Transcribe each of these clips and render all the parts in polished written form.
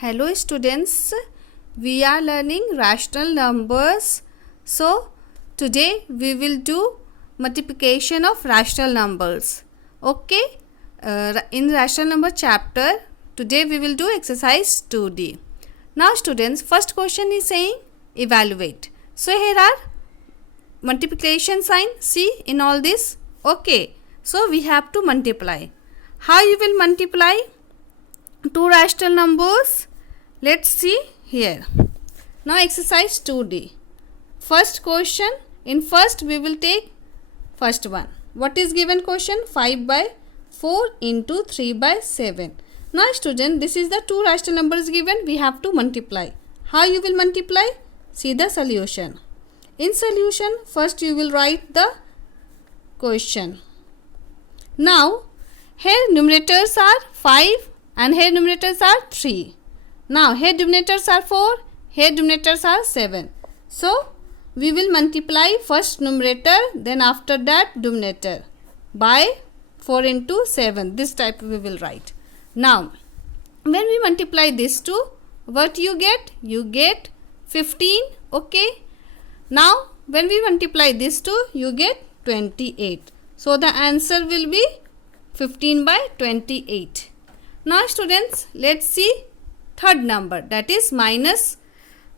Hello students, we are learning rational numbers. So today we will do multiplication of rational numbers. Okay, in rational number chapter, today we will do exercise 2D. Now students, first question is saying evaluate. So here are multiplication sign, see in all this. Okay, so we have to multiply. How you will multiply two rational numbers? Let's see here. Now exercise 2D. First question, in first we will take first one. What is given question? 5 by 4 into 3 by 7. Now student, this is the two rational numbers given. We have to multiply. How you will multiply? See the solution. In solution, first you will write the question. Now here numerators are 5 and here numerators are 3. Now here denominators are 4, here denominators are 7. So we will multiply first numerator, then after that denominator by 4 into 7. This type we will write. Now when we multiply these two, what you get? You get 15. Okay. Now when we multiply these two, you get 28. So the answer will be 15 by 28. Now students, let's see third number, that is minus.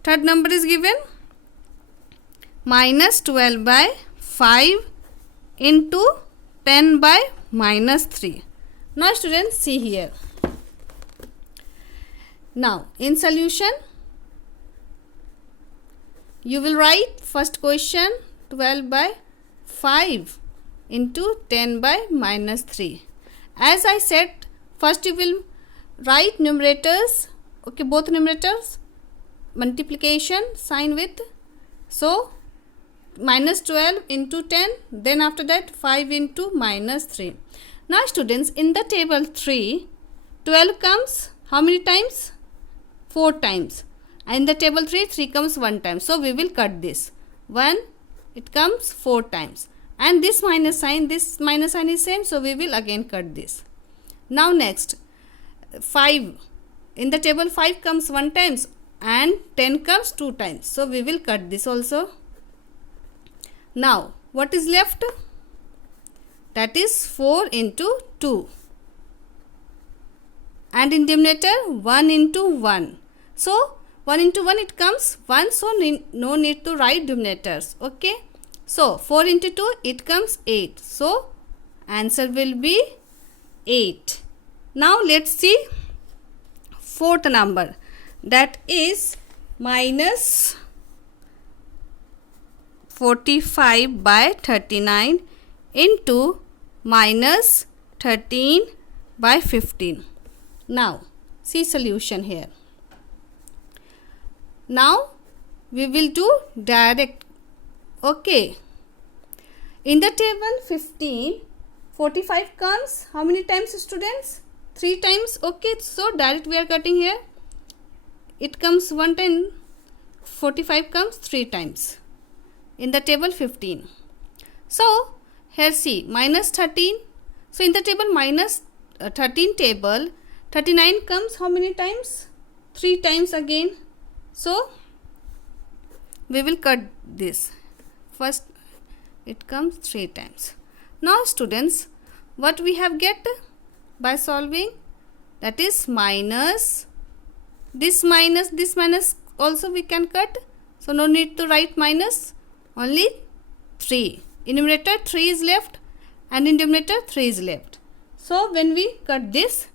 Third number is given minus 12 by 5 into 10 by minus 3. Now students, see here. Now in solution, you will write first question 12 by 5 into 10 by minus 3. As I said, first you will write numerators. Okay, both numerators, multiplication sign with, so minus 12 into 10, then after that 5 into minus 3. Now students, in the table 3, 12 comes how many times? 4 times. And in the table 3 comes 1 time. So we will cut this. 1, it comes 4 times. And this minus sign is same, so we will again cut this. Now next, 5. In the table 5 comes 1 times and 10 comes 2 times. So we will cut this also. Now what is left? That is 4 into 2. And in denominator 1 into 1. So 1 into 1 it comes 1. So no need to write denominators. Okay. So 4 into 2 it comes 8. So answer will be 8. Now let's see fourth number, that is minus 45 by 39 into minus 13 by 15. Now see solution here. Now we will do direct. Okay, in the table 15, 45 comes how many times students? 3 times. Okay, so direct we are cutting here. It comes 1 time, 45 comes 3 times in the table 15. So here see minus 13. So in the table minus 13 table, 39 comes how many times? 3 times again. So we will cut this. First it comes 3 times. Now students, what we have get by solving? That is minus this also we can cut. So no need to write minus, only 3. In numerator 3 is left and in denominator 3 is left. So when we cut this,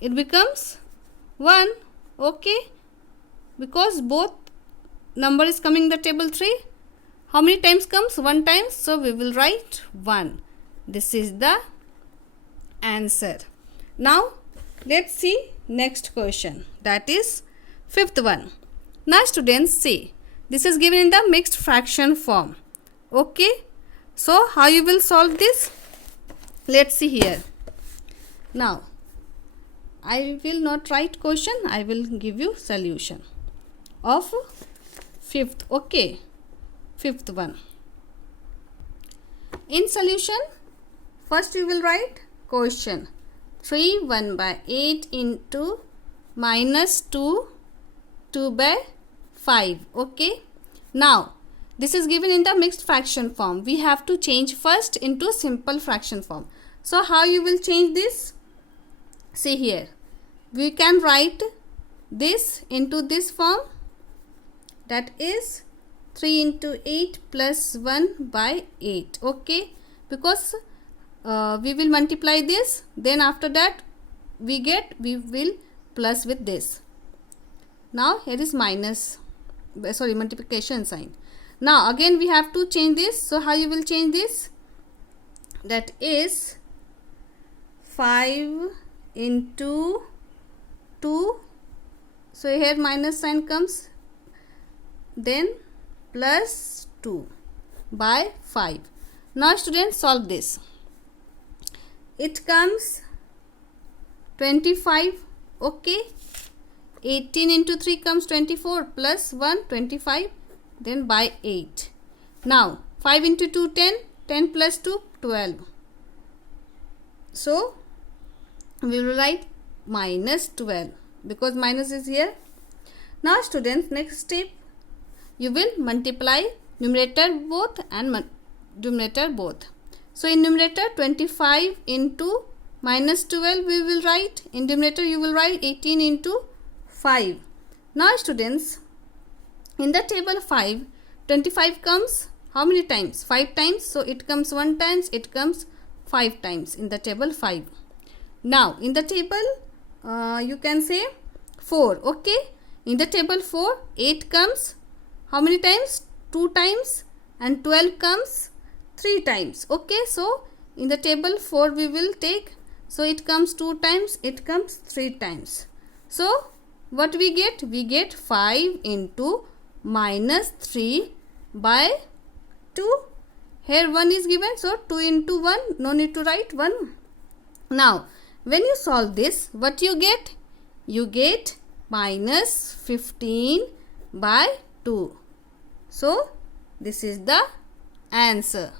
it becomes 1. Okay, because both number is coming in the table 3. How many times comes? 1 time. So we will write 1. This is the answer. Now let's see next question, that is fifth one. Now students, see, this is given in the mixed fraction form. Okay, so how you will solve this? Let's see here. Now I will not write question, I will give you solution of fifth. Okay, fifth one. In solution, first you will write question 3 1 by 8 into minus 2, 2 by 5. Okay. Now, this is given in the mixed fraction form. We have to change first into simple fraction form. So, how you will change this? See here. We can write this into this form. That is 3 into 8 plus 1 by 8. Okay. Because we will multiply this. Then after that we will plus with this. Now here is multiplication sign. Now again we have to change this. So how you will change this? That is 5 into 2. So here minus sign comes. Then plus 2 by 5. Now students, solve this. It comes 25. Okay. 18 into 3 comes 24 plus 1 25, then by 8. Now 5 into 2 10, 10 plus 2 12. So we will write minus 12 because minus is here. Now students, next step, you will multiply numerator both and denominator both. So in numerator 25 into minus 12 we will write. In denominator you will write 18 into 5. Now students, in the table 5, 25 comes how many times? 5 times. So it comes 1 times, it comes 5 times in the table 5. Now in the table you can say 4. Okay. In the table 4, 8 comes how many times? 2 times, and 12 comes 3 times. Okay. So in the table 4 we will take. So it comes 2 times, it comes 3 times. So what we get? We get 5 into minus 3 by 2. Here 1 is given. So 2 into 1. No need to write 1. Now when you solve this, what you get? You get minus 15 by 2. So this is the answer.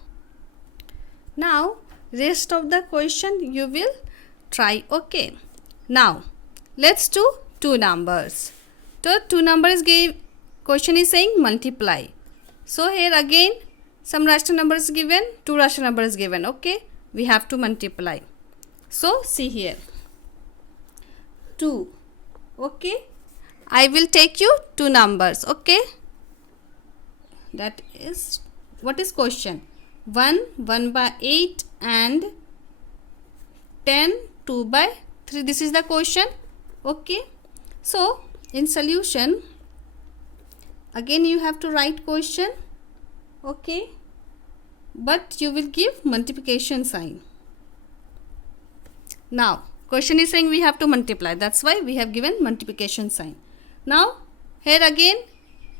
Now rest of the question you will try. Okay. Now let's do two numbers. So two numbers gave, question is saying multiply. So here again some rational numbers given, two rational numbers given. Okay. We have to multiply. So see here. 2. Okay. I will take you two numbers. Okay. That is, what is question? 1 by 8 and 10 2 by 3. This is the question. Okay. So in solution again you have to write question. Okay. But you will give multiplication sign. Now question is saying we have to multiply. That's why we have given multiplication sign. Now here again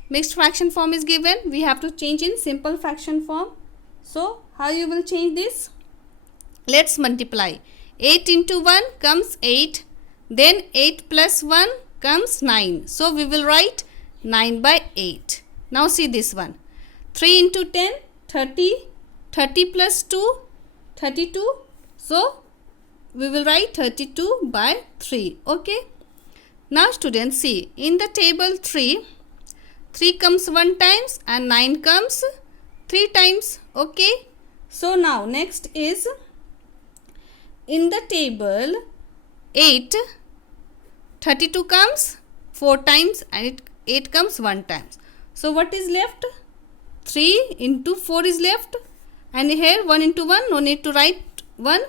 mixed fraction form is given. We have to change in simple fraction form. So how you will change this? Let's multiply. 8 into 1 comes 8. Then 8 plus 1 comes 9. So we will write 9 by 8. Now see this one. 3 into 10, 30. 30 plus 2, 32. So we will write 32 by 3. Okay. Now students, see in the table 3 comes 1 times and 9 comes 3 times. Okay. So now next is in the table 8, 32 comes 4 times and 8 comes 1 times. So what is left? 3 into 4 is left, and here 1 into 1, no need to write 1.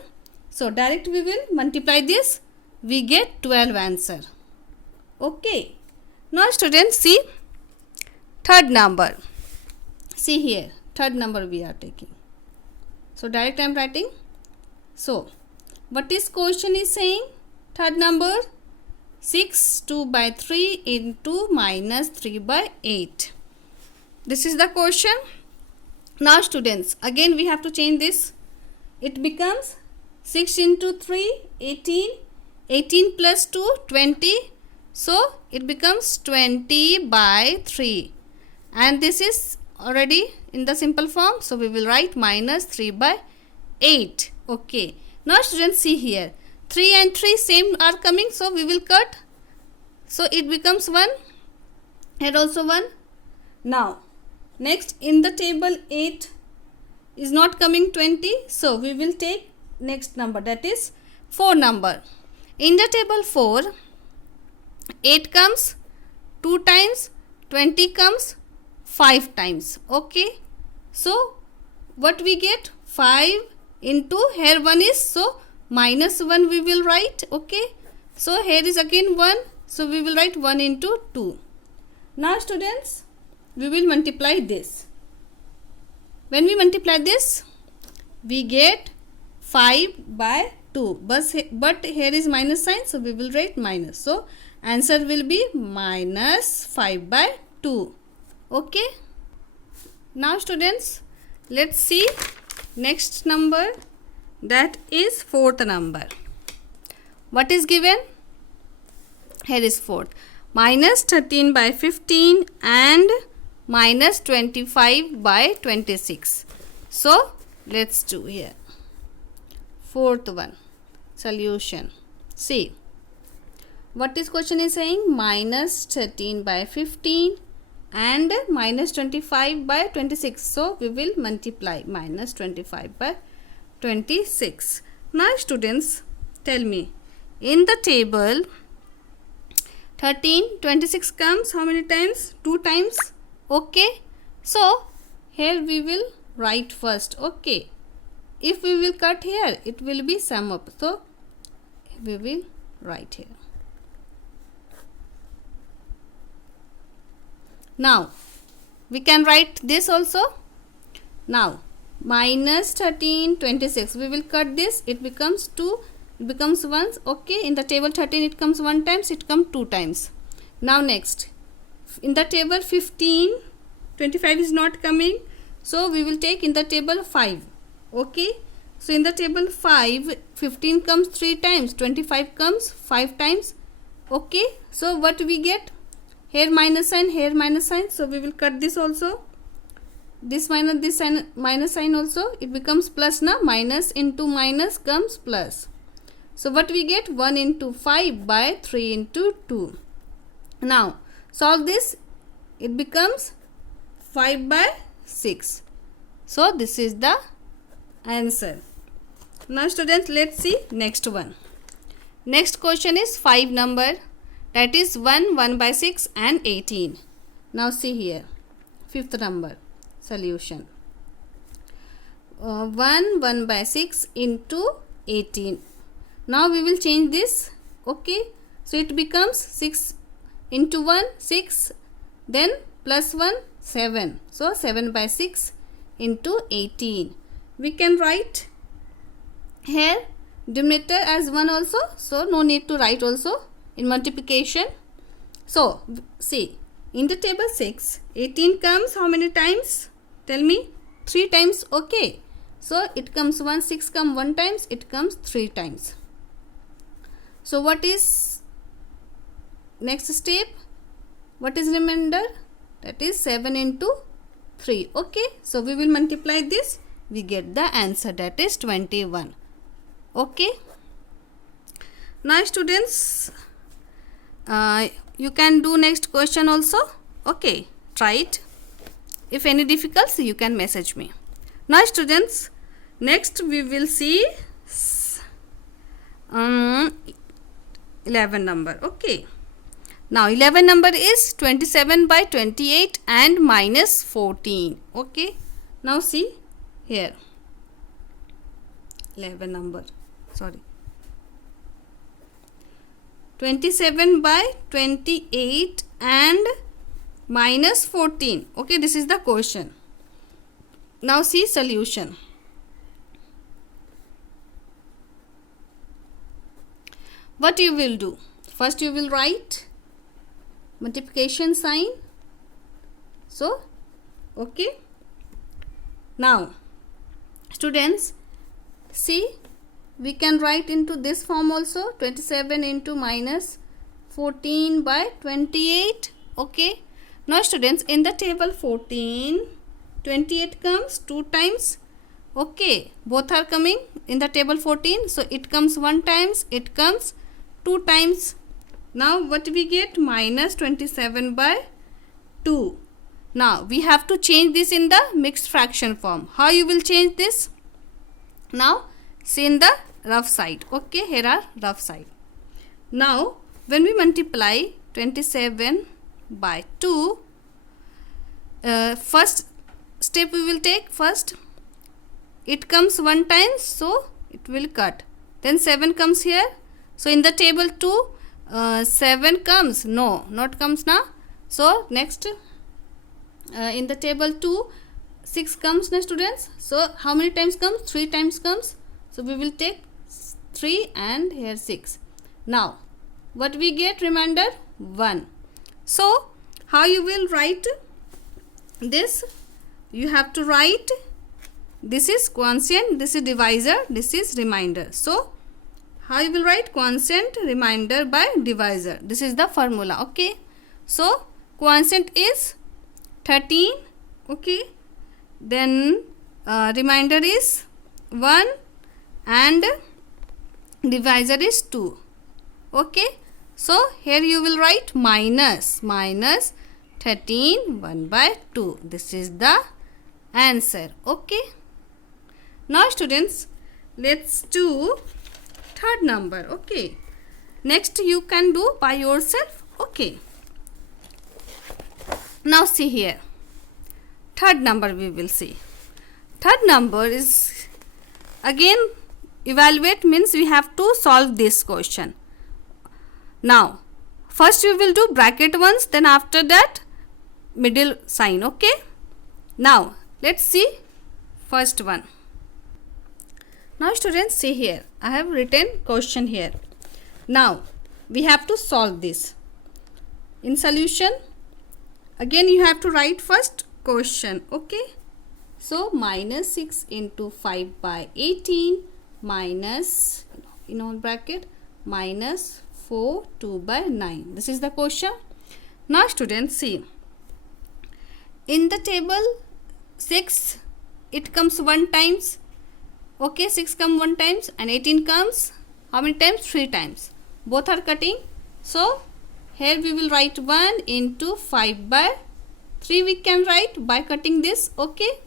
So direct we will multiply this. We get 12 answer. Okay. Now students, see third number. See here, third number we are taking. So direct I am writing. So what is question is saying? Third number 6 2 by 3 into minus 3 by 8. This is the question. Now students, again we have to change this. It becomes 6 into 3 18. 18 plus 2 20. So it becomes 20 by 3. And this is already in the simple form. So we will write minus 3 by 8. Okay. Now students, see here. 3 and 3 same are coming. So we will cut So it becomes 1. Here also 1. Now next in the table 8 is not coming 20. So we will take next number, that is 4 number. In the table 4, 8 comes 2 times, 20 comes 5 times. Okay. So what we get? 5 into, here 1 is, so minus 1 we will write. Okay. So here is again 1. So we will write 1 into 2. Now students, we will multiply this. When we multiply this, we get 5 by 2. But here is minus sign, so we will write minus. So answer will be minus 5 by 2. Okay. Now students, let's see next number, that is 4th number. What is given? Here is 4th. Minus 13 by 15 and minus 25 by 26. So let's do here. 4th one, solution. See, what this question is saying? Minus 13 by 15 and minus 25 by 26. So we will multiply minus 25 by 26. Now students, tell me, in the table 13, 26 comes how many times? 2 times. Okay. So here we will write first. Okay. If we will cut here, it will be sum up. So we will write here. Now we can write this also. Now minus 13, 26. We will cut this. It becomes 2. It becomes 1. Okay. In the table 13 it comes 1 times. It comes 2 times. Now next. In the table 15, 25 is not coming. So we will take in the table 5. Okay. So in the table 5, 15 comes 3 times. 25 comes 5 times. Okay. So what we get? Here minus sign, here minus sign. So we will cut this also. This minus, this sign, minus sign also. It becomes plus now. Minus into minus comes plus. So what we get? 1 into 5 by 3 into 2. Now solve this. It becomes 5 by 6. So this is the answer. Now students, let's see next one. Next question is 5 number. That is 1, 1 by 6 and 18. Now see here. 5th number. Solution. 1, 1 by 6 into 18. Now we will change this. Okay. So it becomes 6 into 1, 6. Then plus 1, 7. So 7 by 6 into 18. We can write here denominator as 1 also. So no need to write also in multiplication. So see, in the table 6, 18 comes how many times? Tell me. 3 times. Okay. So it comes 1, 6 comes 1 times. It comes 3 times. So what is next step? What is remainder? That is 7 into 3. Okay. So we will multiply this. We get the answer, that is 21. Okay. Now students, you can do next question also. Okay. Try it. If any difficulty, you can message me. Now students, next we will see 11 number. Okay. Now 11 number is 27 by 28 and minus 14. Okay. Now see here. 11 number. Sorry. 27 by 28 and minus 14. Okay. This is the question. Now see solution. What you will do? First you will write multiplication sign. So, okay. Now, students, see, we can write into this form also. 27 into minus 14 by 28. Okay. Now, students, in the table 14, 28 comes 2 times. Okay. Both are coming in the table 14. So, it comes 1 times. It comes 2 times. Now what we get? Minus 27 by 2. Now we have to change this in the mixed fraction form. How you will change this? Now see in the rough side. Okay, here are rough side. Now when we multiply 27 by 2, first step we will take. First it comes 1 time, so it will cut. Then 7 comes here. So in the table 2, 7 comes. No, not comes now. So next in the table 2, 6 comes now, students. So how many times comes? 3 times comes. So we will take 3 and here 6. Now what we get? Remainder 1. So how you will write this? You have to write, this is quotient, this is divisor, this is remainder. So how you will write? Quotient, remainder by divisor. This is the formula. Okay, so quotient is 13. Okay, then remainder is 1 and divisor is 2. Okay, so here you will write minus 13 1 by 2. This is the answer. Okay, now students, let's do third number. Okay, next you can do by yourself. Okay, now see here, third number we will see. Third number is again evaluate, means we have to solve this question. Now first we will do bracket ones, then after that middle sign. Okay, now let's see first one. Now students, see here, I have written question here. Now we have to solve this. In solution, again you have to write first question. Okay, so minus 6 into 5 by 18 minus, in all bracket, minus 4 2 by 9. This is the question. Now students, see, in the table 6 it comes 1 times. Okay, 6 comes 1 times and 18 comes how many times? 3 times. Both are cutting. So here we will write 1 into 5 by 3 we can write by cutting this. Okay,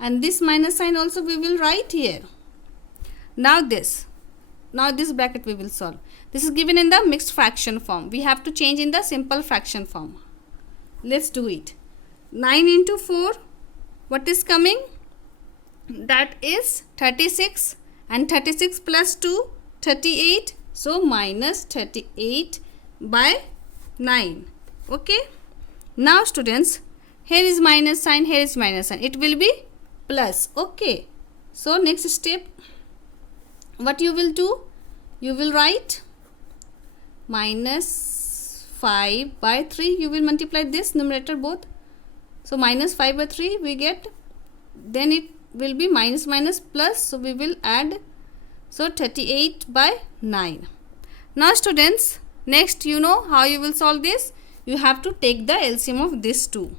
and this minus sign also we will write here. Now this bracket we will solve. This is given in the mixed fraction form. We have to change in the simple fraction form. Let's do it. 9 into 4, what is coming? That is 36, and 36 plus 2, 38. So minus 38 by 9. Okay, now students, here is minus sign, here is minus sign, it will be plus. Okay, so next step, what you will do? You will write minus 5 by 3. You will multiply this numerator both. So minus 5 by 3 we get, then it will be minus minus plus, so we will add, so 38 by 9. Now students, next you know how you will solve this. You have to take the LCM of these two.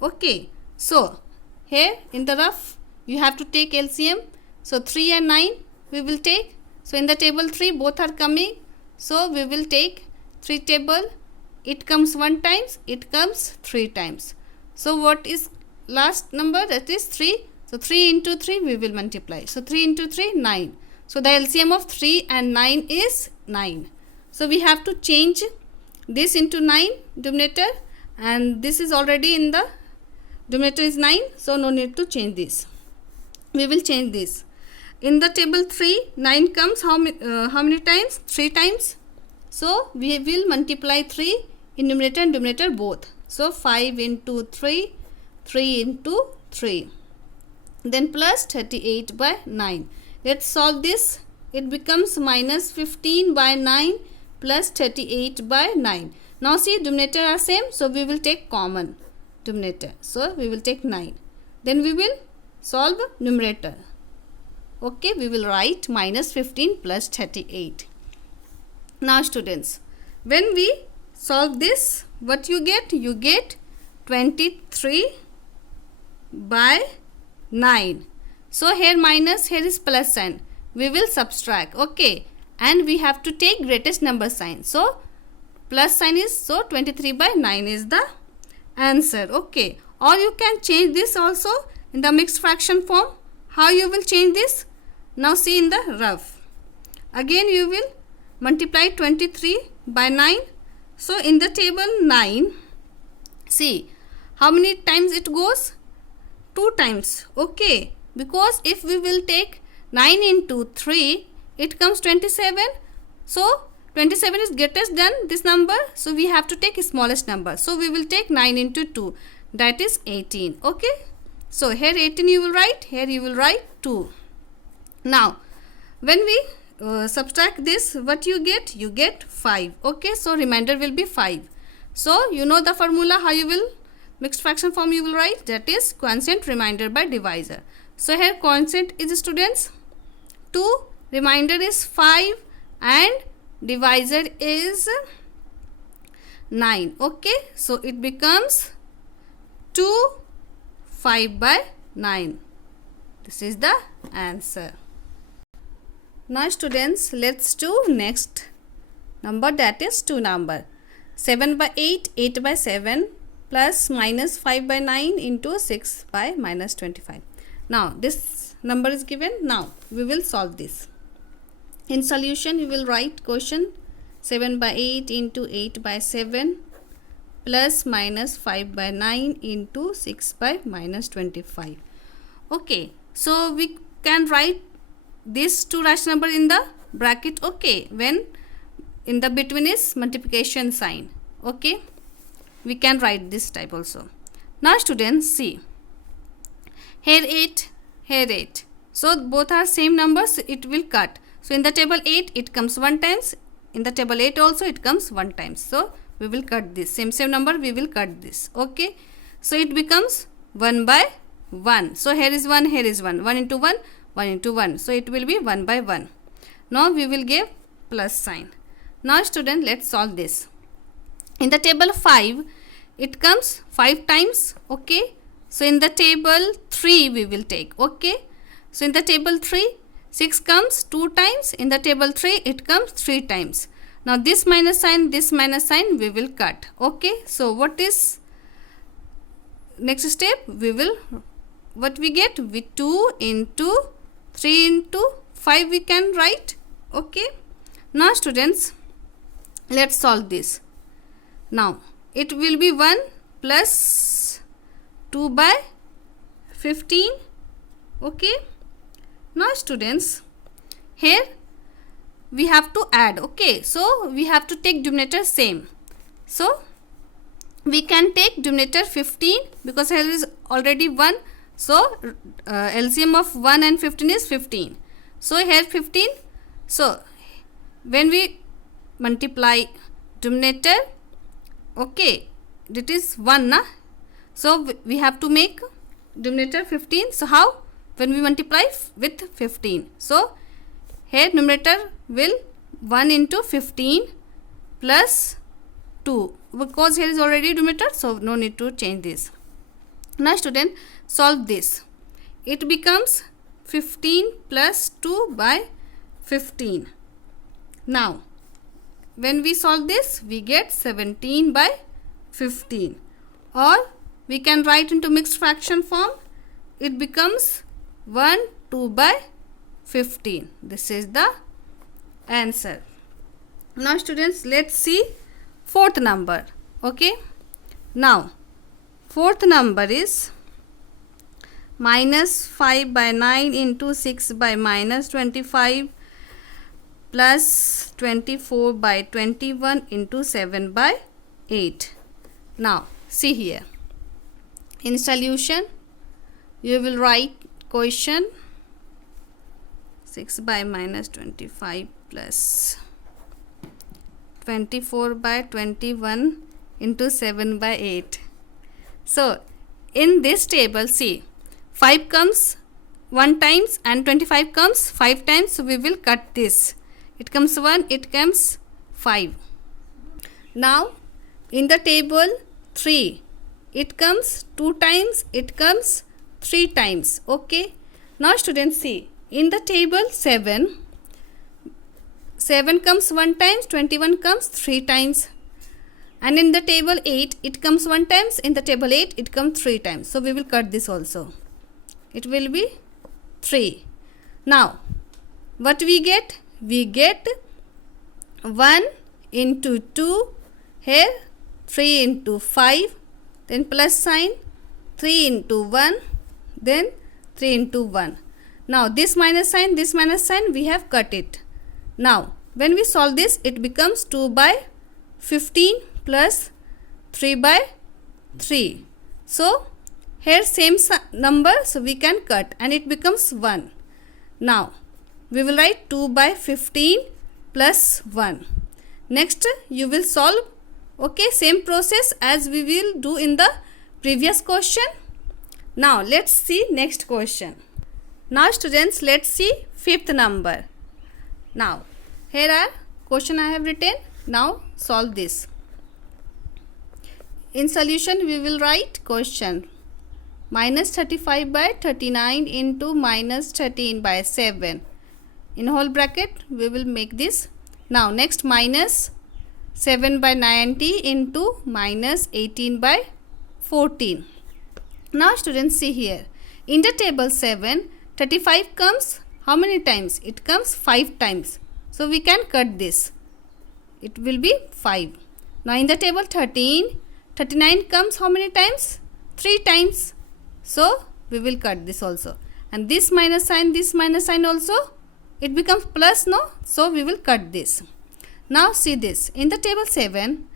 Okay, so here in the rough you have to take LCM. So 3 and 9 we will take. So in the table 3 both are coming, so we will take 3 table. It comes 1 times, it comes 3 times. So what is last number? That is 3. So 3 into 3 we will multiply. So 3 into 3, 9. So the LCM of 3 and 9 is 9. So we have to change this into 9 denominator, and this is already in the denominator is 9. So no need to change this. We will change this. In the table 3, 9 comes how many times? 3 times. So we will multiply 3 in numerator and denominator both. So 5 into 3, 3 into 3. Then plus 38 by 9. Let's solve this. It becomes minus 15 by 9 plus 38 by 9. Now see, denominator are same, so we will take common denominator. So we will take 9. Then we will solve numerator. Okay, we will write minus 15 plus 38. Now students, when we solve this, what you get? You get 23 by 9. So here minus, here is plus sign. We will subtract. Okay, and we have to take greatest number sign. So plus sign is, so 23 by 9 is the answer. Okay, or you can change this also in the mixed fraction form. How you will change this? Now see in the rough. Again you will multiply 23 by 9. So in the table 9, see how many times it goes? 2 times. Okay, because if we will take 9 into 3, it comes 27. So 27 is greatest than this number, so we have to take smallest number. So we will take 9 into 2, that is 18. Okay, so here 18 you will write, here you will write 2. Now when we subtract this, what you get? You get 5. Okay, so remainder will be 5. So you know the formula, how you will mixed fraction form you will write, that is quotient remainder by divisor. So here quotient is, students, 2, remainder is 5 and divisor is 9. Okay, so it becomes 2 5 by 9. This is the answer. Now students, let's do next number, that is 2 number. 7 by 8, 8 by 7 plus minus 5 by 9 into 6 by minus 25. Now this number is given. Now we will solve this. In solution you will write question 7 by 8 into 8 by 7 plus minus 5 by 9 into 6 by minus 25. Okay, so we can write these two rational number in the bracket. Okay, when in the between is multiplication sign. Okay, we can write this type also. Now students, see here 8, here 8, so both are same numbers, it will cut. So in the table 8 it comes 1 times, in the table 8 also it comes 1 times. So we will cut this same number, we will cut this. Okay, so it becomes 1 by 1. So here is 1, here is 1, 1 into 1, 1 into 1, so it will be 1 by 1. Now we will give plus sign. Now student, let's solve this. In the table 5 it comes 5 times. Okay, so in the table 3 we will take. Okay, so in the table 3 6 comes 2 times, in the table 3 it comes 3 times. Now this minus sign we will cut. Okay, so what is next step? We will, what we get? With 2 into 3 into 5 we can write. Okay, now students, let's solve this. Now it will be 1 plus 2 by 15. Okay, now students, here we have to add. Okay, so we have to take denominator same. So we can take denominator 15 because here is already 1. So LCM of 1 and 15 is 15. So here 15. So when we multiply denominator, okay, it is 1 na? So we have to make denominator 15. So how? When we multiply with 15. So here numerator will 1 into 15 plus 2, because here is already numerator, so no need to change this. Now student, solve this. It becomes 15 plus 2 by 15. Now when we solve this, we get 17 by 15, or we can write into mixed fraction form. It becomes 1 2 by 15. This is the answer. Now students, let's see fourth number. Okay, now fourth number is minus 5 by 9 into 6 by minus 25 plus 24 by 21 into 7 by 8. Now see here, in solution you will write question 6 by minus 25 plus 24 by 21 into 7 by 8. So in this table, see 5 comes 1 times and 25 comes 5 times, so we will cut this. It comes 1, it comes 5. Now in the table 3 it comes 2 times, it comes 3 times. Okay, now students, see in the table 7 comes 1 times, 21 comes 3 times. and in the table 8 it comes 1 times, in the table 8 it comes 3 times. So we will cut this also. It will be 3. Now what we get? We get 1 into 2, here 3 into 5, then plus sign, 3 into 1, then 3 into 1. Now this minus sign, we have cut it. Now when we solve this, it becomes 2 by 15 plus 3 by 3. So here same number, so we can cut and it becomes 1. Now we will write 2 by 15 plus 1. Next you will solve, okay, same process as we will do in the previous question. Now let's see next question. Now students, let's see 5th number. Now here are question I have written. Now solve this. In solution we will write question minus 35 by 39 into minus 13 by 7. In whole bracket we will make this. Now next minus 7 by 90 into minus 18 by 14. Now students, see here. In the table 7, 35 comes how many times? It comes 5 times. So we can cut this. It will be 5. Now in the table 13, 39 comes how many times? 3 times. So we will cut this also. And this minus sign also, it becomes plus, no? So we will cut this. Now see this. In the table 7,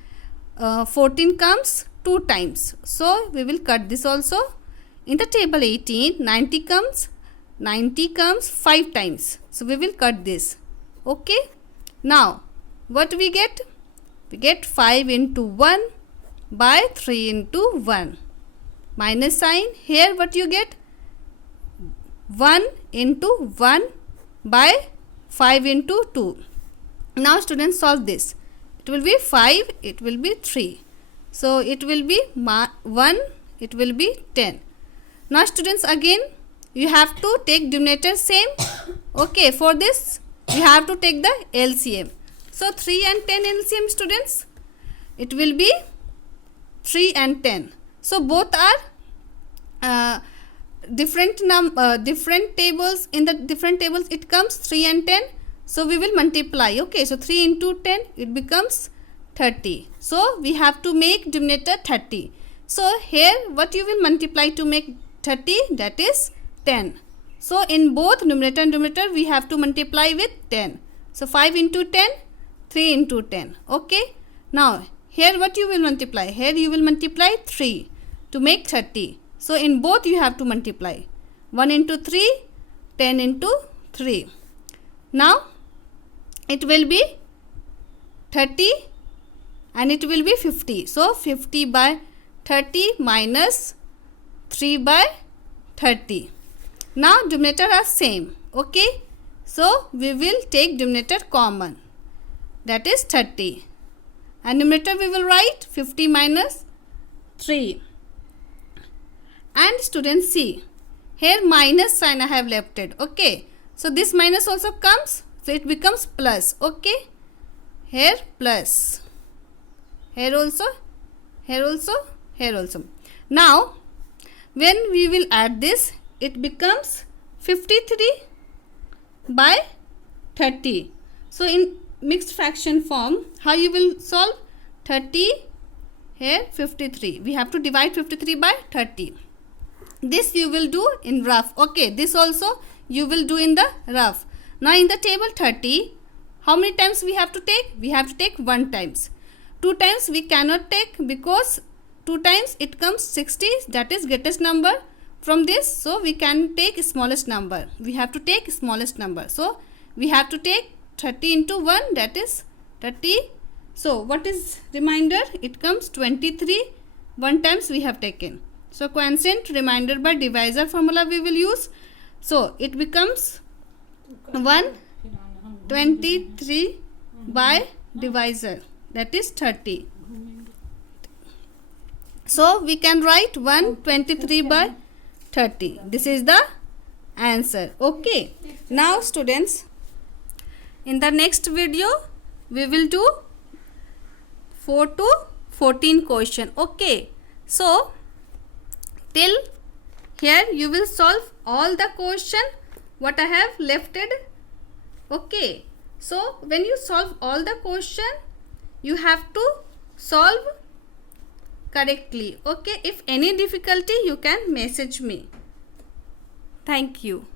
14 comes 2 times. So we will cut this also. In the table 18, 90 comes 5 times. So we will cut this. Okay. Now what we get? We get 5 into 1 by 3 into 1. Minus sign. Here what you get? 1 into 1 by 5 into 2. Now students, solve this. It will be 5, it will be 3. So it will be 1, it will be 10. Now students, again you have to take denominator same. Okay, for this you have to take the LCM. So 3 and 10 LCM students, it will be 3 and 10. So both are different tables. In the different tables it comes 3 and 10. So we will multiply. Okay, so 3 into 10, it becomes 30. So we have to make denominator 30. So here what you will multiply to make 30? That is 10. So in both numerator and denominator we have to multiply with 10. So 5 into 10, 3 into 10. Okay. Now here what you will multiply? Here you will multiply 3 to make 30. So in both you have to multiply. 1 into 3, 10 into 3. Now it will be 30 and it will be 50. So 50 by 30 minus 3 by 30. Now denominator are same. Okay. So we will take denominator common. That is 30. And numerator we will write 50 minus 3. And students, see. Here minus sign I have left it. Okay. So this minus also comes. So it becomes plus. Okay. Here plus. Here also. Here also. Here also. Now when we will add this, it becomes 53 by 30. So in mixed fraction form, how you will solve? 30, here 53. We have to divide 53 by 30. This you will do in rough. Okay, this also you will do in the rough. Now in the table 30, how many times we have to take? We have to take 1 times. 2 times we cannot take because 2 times it comes 60, that is greatest number from this. So we can take smallest number. We have to take smallest number. So we have to take 30 into 1, that is 30. So what is remainder? It comes 23. 1 times we have taken. So quotient remainder by divisor formula we will use. So it becomes 123 by divisor, that is 30. So we can write 123 by 30. This is the answer. Okay. Now students, in the next video we will do 4 to 14 question. Okay, so till here you will solve all the question what I have left it. Okay, so when you solve all the question you have to solve correctly. Okay, if any difficulty you can message me. Thank you.